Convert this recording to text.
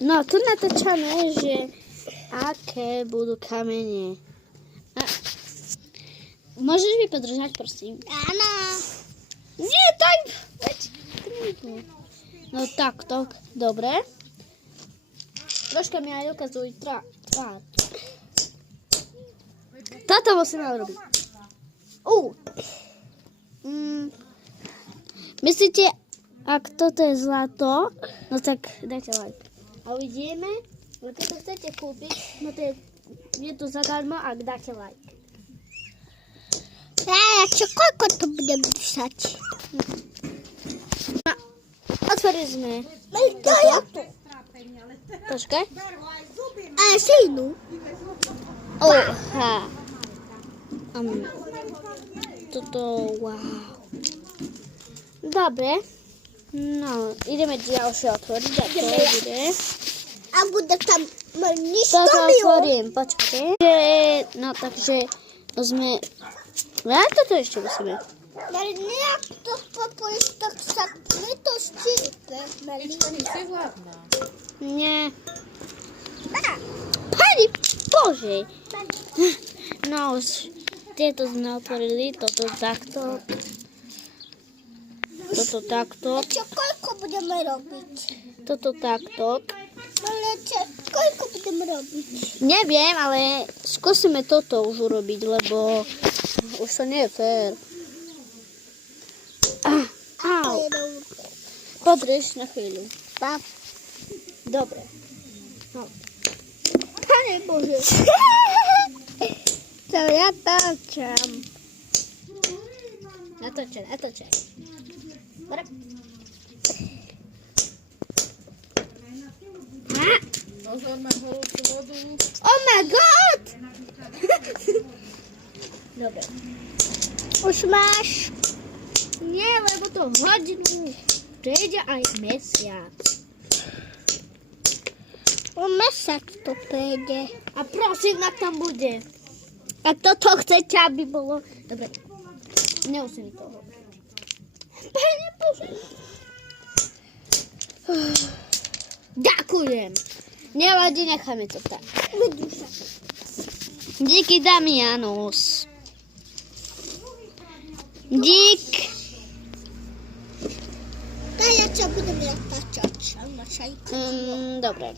No, tu natáčame, že aké budú kamene. A... Môžeš mi podržať, prosím? Áno. Nie, tak. No takto, dobre. Troška mi aj ukazuj tvár. Toto musíme urobiť. Myslíte, ak toto je zlato, no tak dajte like. A uvidíme, no keď to chcete kúpiť, no je to zadarmo, ak dáte like. Čo, koľko to budem držať? No, otvorili sme. To je to. Počkaj. A šejnu. Oha. Toto, wow. Dobre. No, ideme ďalšie otvoriť. A to bude... A bude tam nič Toto to bylo. otvorím, počkaj. No, takže sme... A toto ešte musíme. Ale nejak to popojíš, tak sa mi to štípe. Nie. Pani Bože. No, už tieto sme otvorili. Toto takto. Toto takto. Čo, koľko budeme robiť? Toto takto. Ale koľko budeme robiť? Neviem, ale skúsime toto už urobiť, lebo už to nie je fér. Au. Podrž na chvíľu. Dobre. No. Pane Bože. To ja táčam. Natočaj. Dobre. Oh my god! Dobre. Už máš. Nie, lebo to hodinu prejde aj mesiac. O mesiac to prejde. A prosím, ak tam bude. A toto chcete, aby bolo. Dobre. Nemusím mi to hovoriť. Pane Bože. Ďakujem. Nevadí, necháme to tak. Díky, Damianus. Dík. Ja čo budem ja táčať. Dobre.